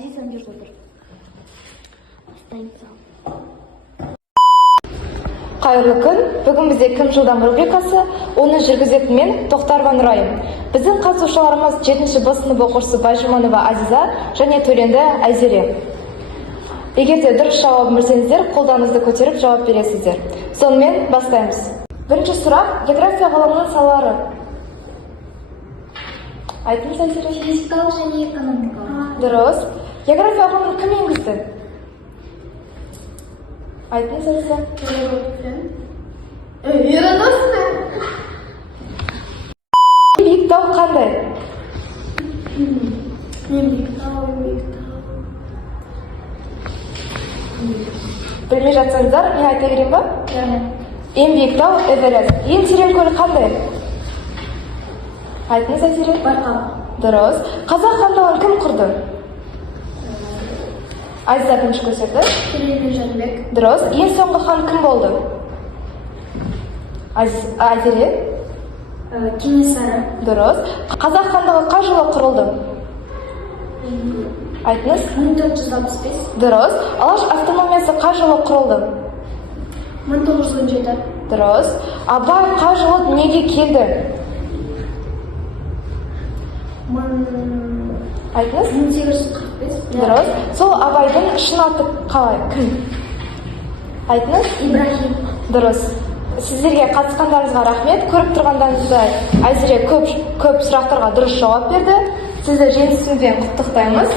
Азиза мына жерде отыр. Қайырлы күн. Бүгін бізде кім жылдам рубрикасы, оны жүргізетін мен Тоқтарова Нұрайым. Біздің қатысушыларымыз 7-ші Б сынып оқушысы Байжұманова Азиза және Төленді Айзере. Егер де дұрыс жауабын білсеңіздер, қолдарыңызды көтеріп жауап бересіздер. Сонымен бастаймыз. Бірінші сұрақ: география ғылымының салалары. Айтыңыз, Айзере. Физикалық және экономикалық. Дұрыс. География ғылымын кім енгізді? Айтыңыз, Айзере. Биік тау қандай? Білмей жатсаңыздар, мен айта берейін ба? Ең биік тау Эверест. Ең терең көл қандай? Айтыңыз, Айзере. Байқау. Дұрыс. Қазақ хандығын кім құрды? Айза бірінші көрсетті. Керей мен Жәнібек. Дұрыс. Ең соңғы хан кім болды? Айзере. Кенесары. Дұрыс. Қазақ хандығы қай жылы құрылды? Айтыңыз. 1465. Дұрыс. Алаш автономиясы қай жылы құрылды? 1917. Дұрыс. Абай қай жылы дүниеге келді? Айтыңыз. 1845. Дұрыс. Сол Абайдың шын аты қалай? Кім? Айтыңыз. Ибрахим. Дұрыс. Сіздерге қатысқандарыңызға рахмет. Көріп тұрғандарыңыздай Айзере көп сұрақтарға дұрыс жауап берді. Сізді жеңісіңізбен құттықтаймыз.